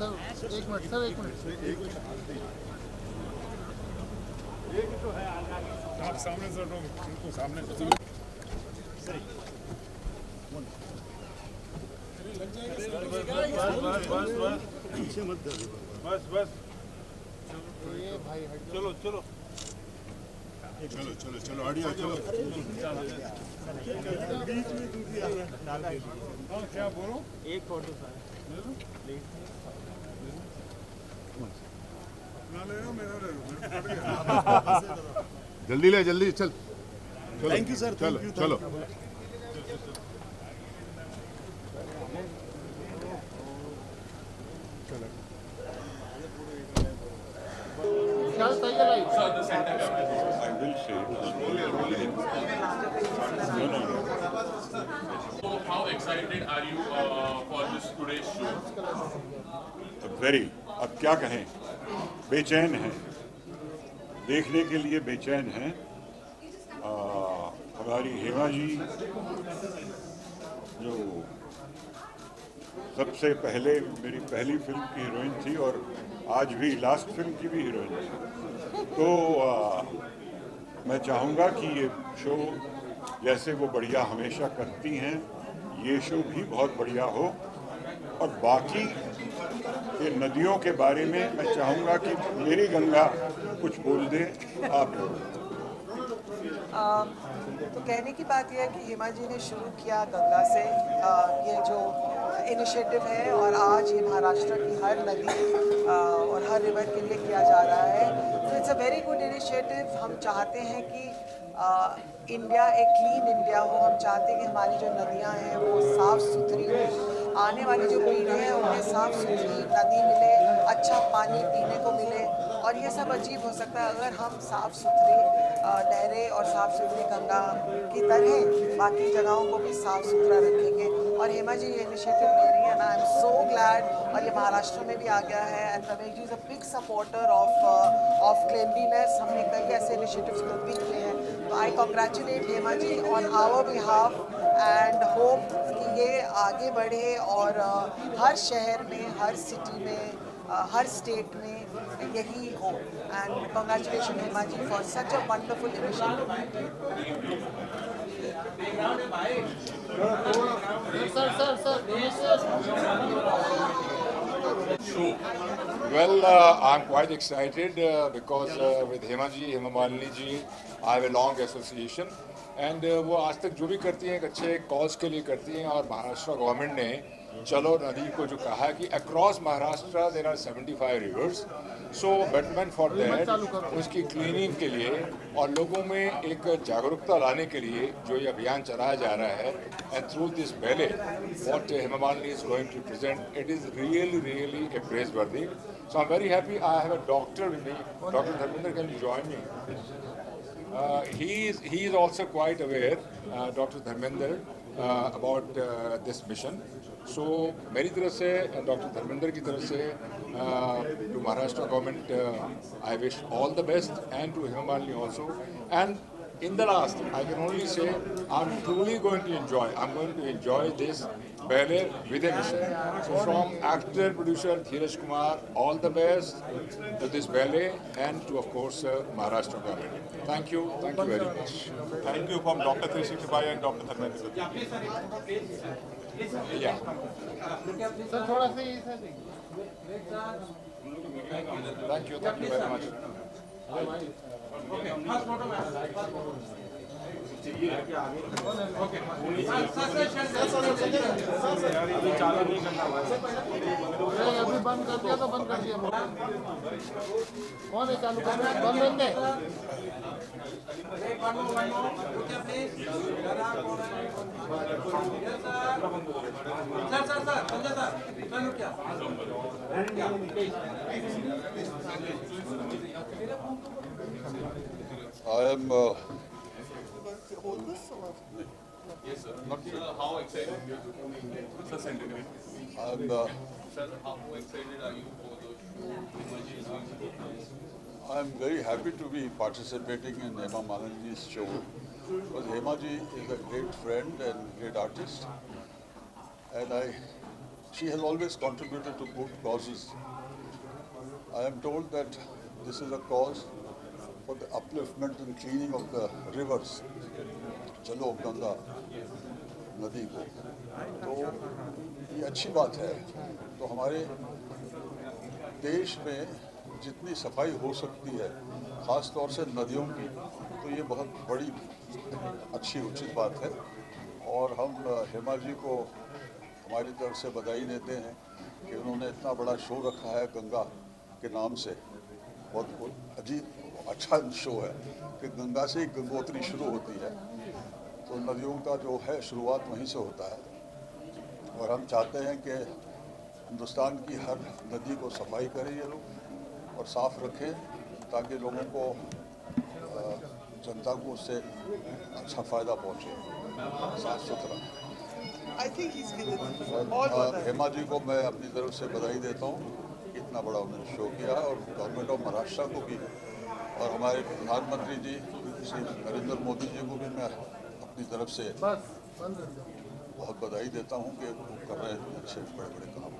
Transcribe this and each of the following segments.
Sir एक minute sir, एक minute. आप सामने से उनको सामने से बस ये भाई हट जाओ। चलो चलो चलो चलो चलो ऑडियो चलो क्या बोलो एक फोटो सर ना ले लो मेरा ले लो मेरा फट गया जल्दी ले जल्दी चल थैंक यू सर, चलो थैंक यू चलो क्या चाहिए light? I will say So how excited are you for this today's show? Very अब क्या कहें, बेचैन हैं, देखने के लिए बेचैन हैं। हमारी हेमा जी जो सबसे पहले मेरी पहली फिल्म की हीरोइन थी और आज भी लास्ट फिल्म की भी हीरोइन थी, तो मैं चाहूँगा कि ये शो जैसे वो बढ़िया हमेशा करती हैं, ये शो भी बहुत बढ़िया हो। और बाकी ये नदियों के बारे में मैं चाहूँगा कि मेरी गंगा कुछ बोल दे आप लोग। तो कहने की बात यह है कि हेमा जी ने शुरू किया गंगा से ये जो इनिशिएटिव है, और आज ये महाराष्ट्र की हर नदी और हर रिवर के लिए किया जा रहा है। तो it's a very good initiative. हम चाहते हैं कि इंडिया एक क्लीन इंडिया हो। हम चाहते हैं कि हमारी जो नदियां हैं वो साफ़ सुथरी हो, आने वाली जो पीढ़ी है उन्हें साफ़ सुथरी नदी मिले, अच्छा पानी पीने को मिले। और ये सब अजीब हो सकता है अगर हम साफ़ सुथरी नहरें और साफ़ सुथरी गंगा की तरह बाकी जगहों को भी साफ़ सुथरा रखेंगे। और हेमा जी ये इनिशिएटिव ले रही है ना, आई एम सो ग्लैड। और ये महाराष्ट्र में भी आ गया है and Ramesh ji is a big supporter of cleanliness. हमने कई ऐसे इनिशिएटिव्स खुद भी किए हैं। तो I congratulate Hema ji on our behalf and hope कि ये आगे बढ़े और हर शहर में, हर सिटी में, हर स्टेट में यही हो। And congratulation Hema ji for such a wonderful initiative. Well, I'm quite excited because with Hema ji, Hema Malini ji, I have a long association and वो आज तक जो भी करती हैं एक अच्छे कॉज के लिए करती हैं। और महाराष्ट्र गवर्नमेंट ने चलो नदी को जो कहा है कि across Maharashtra there are 75 rivers, so betterment for that, उसकी क्लीनिंग के लिए और लोगों में एक जागरूकता लाने के लिए जो ये अभियान चलाया जा रहा है। And through this ballet what Hema Malini is going to present, it is really a praiseworthy. So I am very happy. I have a doctor with me, doctor Dharmendra, can you join me? He is also quite aware, Dr. Dharmender, about this mission. So मेरी तरफ से doctor Dharmendra की तरफ से to Maharashtra government I wish all the best, and to Hema Malini also. And in the last, I can only say I'm truly going to enjoy. I'm going to enjoy this ballet with a mission. So from actor, producer Dheeraj Kumar, all the best to this ballet and to, of course, Maharashtra government. Thank you very much. Thank you from Dr. 365 and Dr. Dharmendra. Yeah. Sir थोड़ा सा ये sir Thank you very much. अभी बंद कर दिया तो बंद कर दिया। कौन है चालू कर रहा है? बंद बंद है। I am Yes, sir. How excited are you? Sir, sentiment. I'm Sir, how excited are you for the show? I'm very happy to be participating in Hema Malini's show because Hema ji is a great friend and great artist, and I she has always contributed to good causes. I am told that this is a cause for the upliftment and cleaning of the rivers, चलो गंगा नदी को, तो ये अच्छी बात है। तो हमारे देश में जितनी सफाई हो सकती है, ख़ास तौर से नदियों की, तो ये बहुत बड़ी अच्छी उचित बात है। और हम हेमा जी को हमारी तरफ से बधाई देते हैं कि उन्होंने इतना बड़ा शो रखा है गंगा के नाम से। बहुत अजीब अच्छा शो है कि गंगा से ही गंगोत्री शुरू होती है, तो नदियों का जो है शुरुआत वहीं से होता है। और हम चाहते हैं कि हिंदुस्तान की हर नदी को सफाई करें ये लोग और साफ़ रखें, ताकि लोगों को जनता को उससे अच्छा फ़ायदा पहुँचे, साफ सुथरा। I think he's given और हेमा जी को मैं अपनी तरफ से बधाई देता हूँ, इतना बड़ा उन्होंने शो किया है। और गवर्नमेंट ऑफ महाराष्ट्र को भी और हमारे प्रधानमंत्री जी श्री नरेंद्र मोदी जी को भी मैं अपनी तरफ से बस बंद कर दो। बहुत बधाई देता हूँ कि वो कर रहे हैं अच्छे बड़े बड़े काम।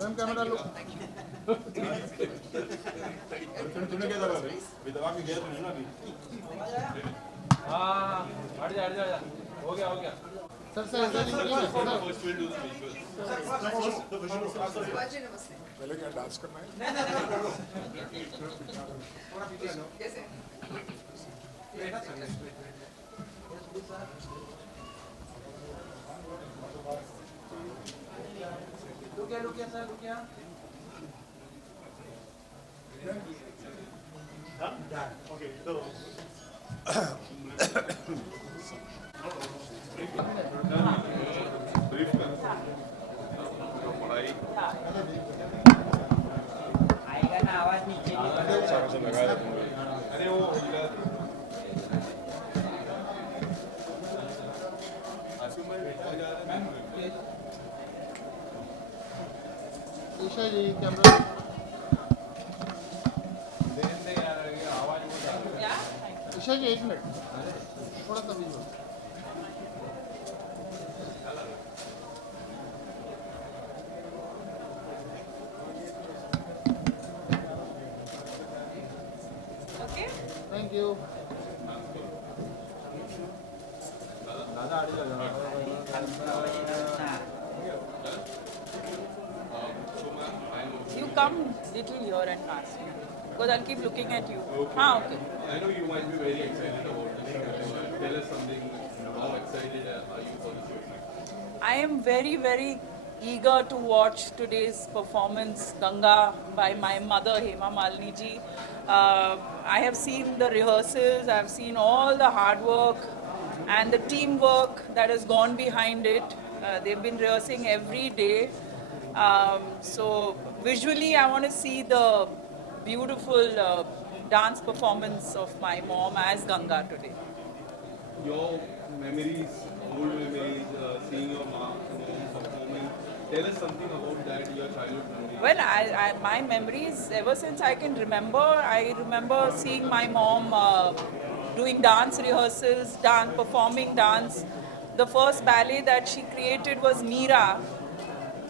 मैम कैमरा लो। तूने क्या दबा अभी दबा के गया तो नहीं ना अभी। हाँ हट जा हो गया सर सर ऐसा नहीं करिए सर। पहले क्या डांस करना है? ईशा जी कैमरा। ईशा जी 1 मिनट थोड़ा सा बीच में। Thank you. You come little here and pass me, because I'll keep looking at you. Okay. Okay. I know you might be very excited about this. Tell us something. How excited are you for this show? I am very, very eager to watch today's performance, Ganga, by my mother, Hema Malini ji. I have seen the rehearsals, I have seen all the hard work and the teamwork that has gone behind it. They've been rehearsing every day. So visually, I want to see the beautiful dance performance of my mom as Ganga today. Your memories, old memories, seeing your mom performing. Tell us something about that, your childhood memories. Well, my memories, ever since I can remember, I remember seeing my mom doing dance rehearsals, performing dance. The first ballet that she created was Meera.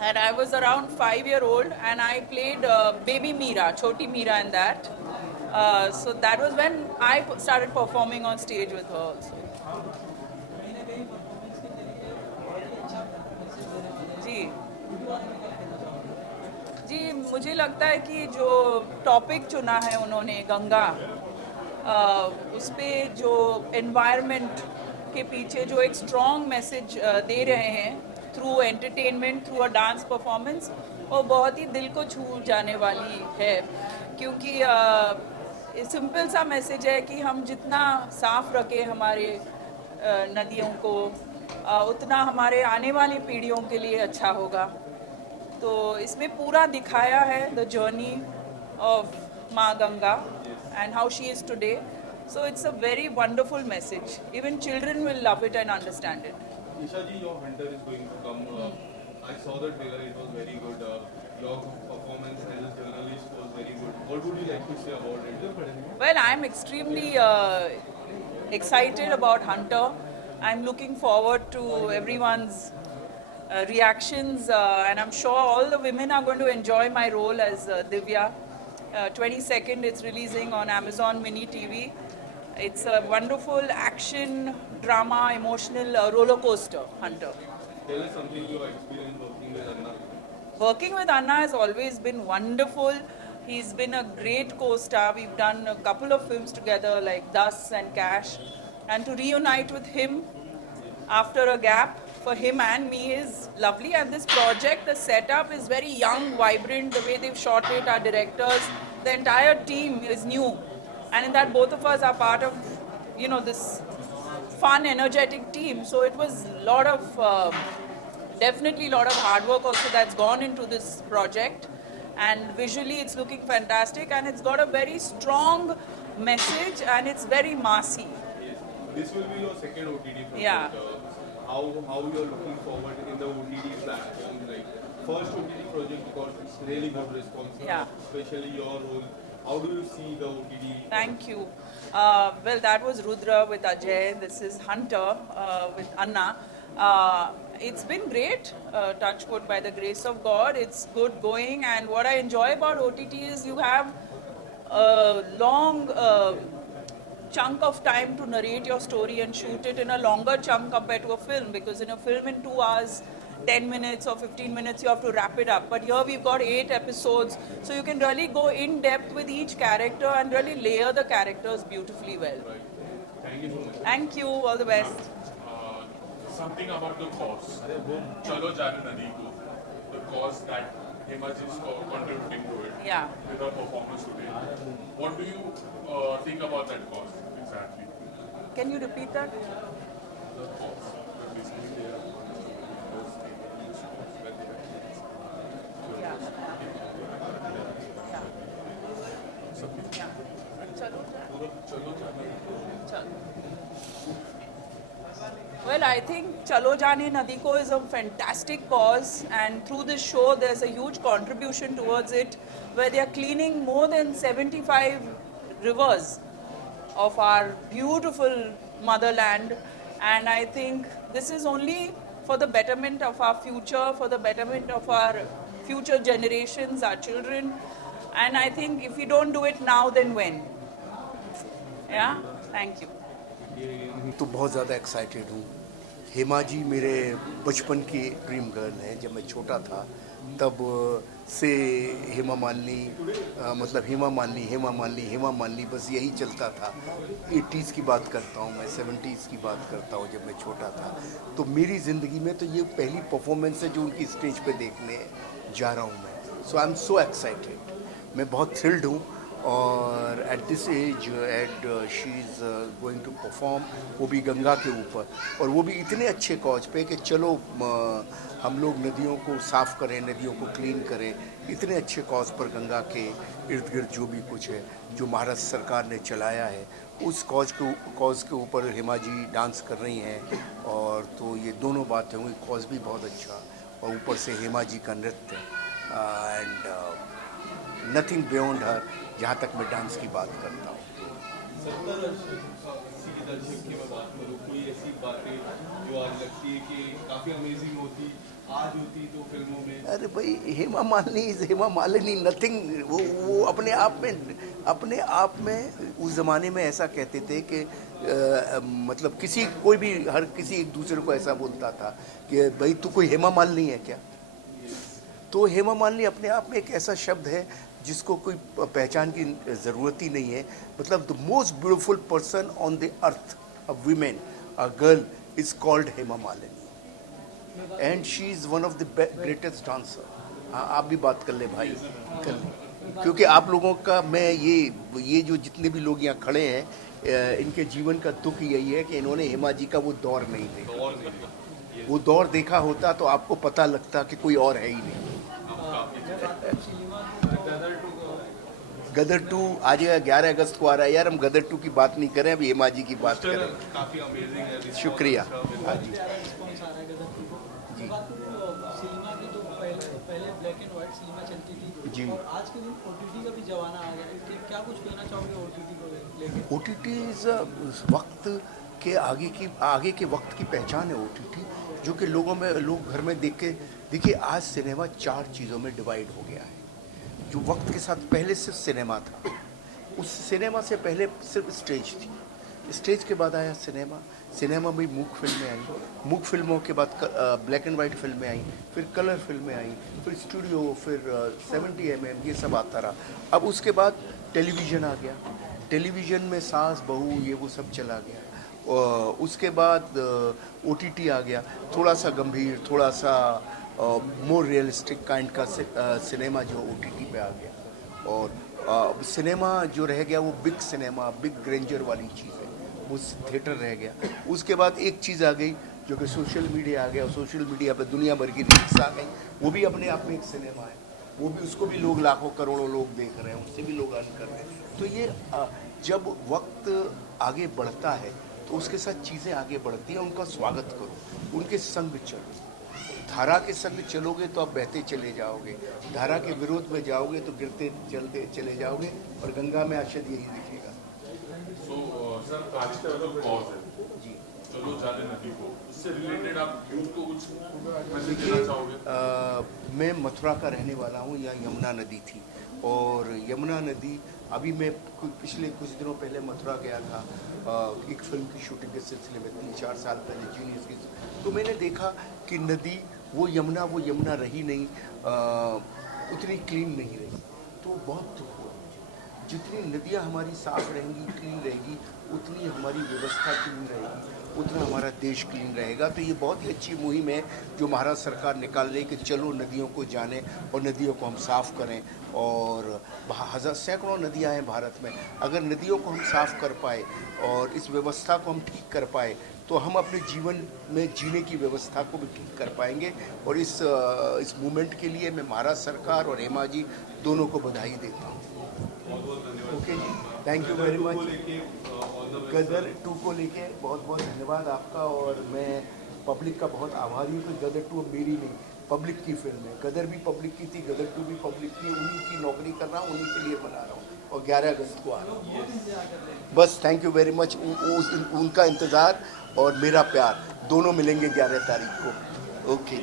And I was around 5-year-old and I played baby Meera, Choti Meera in that. So that was when I started performing on stage with her also. जी मुझे लगता है कि जो topic चुना है उन्होंने गंगा, उस पे जो एनवायरनमेंट के पीछे जो एक स्ट्रॉन्ग मैसेज दे रहे हैं through entertainment, through a dance performance, वो बहुत ही दिल को छू जाने वाली है। क्योंकि सिंपल सा मैसेज है कि हम जितना साफ रखें हमारे नदियों को, उतना हमारे आने वाली पीढ़ियों के लिए अच्छा होगा। तो इसमें पूरा दिखाया है द जर्नी ऑफ माँ Ganga and how she is today. So it's a very wonderful message. Even children will love it and understand it. Isha ji, your Hunter is going to come. I saw the trailer, it was very good. Your performance as a journalist was very good. What would you like to say about it? Well, I'm extremely excited about Hunter. I'm looking forward to everyone's reactions, and I'm sure all the women are going to enjoy my role as Divya. 22nd, it's releasing on Amazon Mini TV. It's a wonderful action, drama, emotional roller coaster, Hunter. Tell us something your experience working with Anna. Working with Anna has always been wonderful. He's been a great co-star. We've done a couple of films together like Thus and Cash. And to reunite with him after a gap for him and me is lovely. And this project, the setup is very young, vibrant. The way they've shot it, our directors, the entire team is new. And in that both of us are part of, this fun, energetic team. So it was a lot of, definitely a lot of hard work also that's gone into this project. And visually it's looking fantastic, and it's got a very strong message, and it's very massy. Yes. This will be your second OTT project. Yeah. How you're looking forward in the OTT platform, like first OTT project got really good response. Yeah. Especially your role. How do you see the OTT? Thank you. Well, that was Rudra with Ajay. This is Hunter with Anna. It's been great, touch wood, by the grace of God. It's good going, and what I enjoy about OTT is you have a long chunk of time to narrate your story and shoot it in a longer chunk compared to a film, because in a film in 2 hours, 10 minutes or 15 minutes, you have to wrap it up. But here we've got 8 episodes, so you can really go in depth with each character and really layer the characters beautifully well. Thank you so much. Thank you, all the best. Something about the cause. Chalo Jane Nadi Ko, the cause that Himaji is contributing to it Yeah. with her performance today. What do you think about that cause exactly? Can you repeat that? The cause. Basically, they are Yeah. Yeah. Chalo Jane. Well, I think Chalo Jane Nadi Ko is a fantastic cause, and through this show there's a huge contribution towards it, where they are cleaning more than 75 rivers of our beautiful motherland, and I think this is only for the betterment of our future, for the betterment of our future generations, our children, and I think if we don't do it now, then when? Yeah? Thank you. तो बहुत ज़्यादा excited हूँ। हेमा जी मेरे बचपन की dream girl हैं। जब मैं छोटा था तब से हेमा मालिनी बस यही चलता था। 80s की बात करता हूँ मैं, 70s की बात करता हूँ जब मैं छोटा था। तो मेरी ज़िंदगी में तो ये पहली परफॉर्मेंस है जो उनकी स्टेज पे देखने जा रहा हूँ मैं। सो आई एम सो एक्साइटेड, मैं बहुत थ्रिल्ड हूँ। और at this age she is going to perform, वो भी गंगा के ऊपर, और वो भी इतने अच्छे कॉज पे कि चलो हम लोग नदियों को साफ़ करें, नदियों को क्लीन करें। इतने अच्छे कॉज पर गंगा के इर्द गिर्द जो भी कुछ है जो महाराष्ट्र सरकार ने चलाया है, उस कॉज के ऊपर हेमा जी डांस कर रही हैं। और तो ये दोनों बातें हुई, कॉज भी बहुत अच्छा और ऊपर से हेमा जी का नृत्य एंड नथिंग बियॉन्ड हर, जहाँ तक मैं डांस की बात करता हूँ। दर्शक की मैं बात करूँ, कोई ऐसी बातें जो आज लगती है कि काफ़ी अमेजिंग होती, आज होती तो फिल्मों में? अरे भाई, हेमा मालिनी नथिंग, वो अपने आप में उस ज़माने में ऐसा कहते थे कि मतलब हर किसी एक दूसरे को ऐसा बोलता था कि भाई तू कोई हेमा मालिनी है क्या। तो हेमा मालिनी अपने आप में एक ऐसा शब्द है जिसको कोई पहचान की ज़रूरत ही नहीं है। मतलब the most beautiful person on the earth, a women, a girl is called Hema Malini and she is one of the greatest dancer. हाँ, आप भी बात कर ले भाई, कर ले, क्योंकि आप लोगों का मैं ये जो जितने भी लोग यहाँ खड़े हैं, इनके जीवन का दुख यही है कि इन्होंने हेमा जी का वो दौर नहीं देखा। वो दौर देखा होता तो आपको पता लगता कि कोई और है ही नहीं। गदर 2 आज 11 अगस्त को आ रहा है यार, हम गदर 2 की बात नहीं करें, अभी हेमा जी की बात करें। काफी अमेजिंग है response शुक्रिया। अच्छा हाँ जी रिस्पॉन्स आ रहा है गदर 2 को। जी। बात करूँ सिनेमा की, जो पहले ब्लैक एंड व्हाइट सिनेमा चलती थी जी। और आज के दिन OTT का भी जमाना आ गया है, क्या कुछ कहना चाहोगे OTT को लेके? OTT वक्त के आगे के वक्त की पहचान है OTT, जो कि लोग घर में देख के देखिए, आज सिनेमा 4 चीज़ों में डिवाइड हो गया है। जो वक्त के साथ पहले सिर्फ सिनेमा था, उस सिनेमा से पहले सिर्फ स्टेज थी, स्टेज के बाद आया सिनेमा में मूक फिल्में आई, मूक फिल्मों के बाद ब्लैक एंड वाइट फिल्में आई, फिर कलर फिल्में आई, फिर स्टूडियो, फिर 70mm, ये सब आता रहा। अब उसके बाद टेलीविज़न आ गया, टेलीविज़न में सास बहू ये वो सब चला गया। उसके बाद OTT आ गया, थोड़ा सा गंभीर, थोड़ा सा मोर रियलिस्टिक काइंड का सिनेमा जो OTT पे आ गया। और सिनेमा जो रह गया वो बिग सिनेमा, बिग ग्रेंजर वाली चीज़ है, वो थिएटर रह गया। उसके बाद एक चीज़ आ गई जो कि सोशल मीडिया आ गया, और सोशल मीडिया पे दुनिया भर की रील्स आ गई, वो भी अपने आप में एक सिनेमा है, वो भी, उसको भी लोग लाखों करोड़ों लोग देख रहे हैं, उससे भी लोग अर्न कर रहे हैं। तो ये जब वक्त आगे बढ़ता है तो उसके साथ चीज़ें आगे बढ़ती हैं, उनका स्वागत करो, उनके संग चलो। धारा के संग चलोगे तो आप बहते चले जाओगे, धारा के विरोध में जाओगे तो गिरते चलते चले जाओगे, और गंगा में आशद यही दिखेगा। सो सर, आज का जो कॉज है जी, चलो जाने नदी को, उससे रिलेटेड आप यूथ को कुछ मैसेज देखिए, देना चाहोगे? मैं मथुरा का रहने वाला हूँ, यहाँ यमुना नदी थी, और यमुना नदी, अभी मैं पिछले कुछ दिनों पहले मथुरा गया था एक फिल्म की शूटिंग के सिलसिले में, 3-4 साल पहले जीनियस की। तो मैंने देखा कि नदी, वो यमुना रही नहीं, उतनी क्लीन नहीं रही, तो बहुत दुख हुआ। जितनी नदियाँ हमारी साफ रहेंगी, क्लीन रहेगी, उतनी हमारी व्यवस्था क्लीन रहेगी, उतना हमारा देश क्लीन रहेगा। तो ये बहुत ही अच्छी मुहिम है जो महाराष्ट्र सरकार निकाल रही है कि चलो नदियों को जाने और नदियों को हम साफ़ करें। और सैकड़ों नदियाँ हैं भारत में, अगर नदियों को हम साफ़ कर पाए और इस व्यवस्था को हम ठीक कर पाए तो हम अपने जीवन में जीने की व्यवस्था को भी ठीक कर पाएंगे। और इस मूवमेंट के लिए मैं महाराष्ट्र सरकार और हेमा जी दोनों को बधाई देता हूँ। ओके जी, thank you very much. Gadar 2 को लेके बहुत बहुत धन्यवाद आपका, और मैं पब्लिक का बहुत आभारी हूँ कि गदर 2 मेरी नहीं, पब्लिक की फिल्म है। गदर भी पब्लिक की थी, गदर 2 भी पब्लिक की, उन्हीं की नौकरी कर रहा हूँ, उन्हीं के लिए बना रहा हूँ, और 11 अगस्त को आ रहा हूँ। बस थैंक यू वेरी मच। उनका इंतज़ार और मेरा प्यार दोनों मिलेंगे 11 तारीख को। ओके।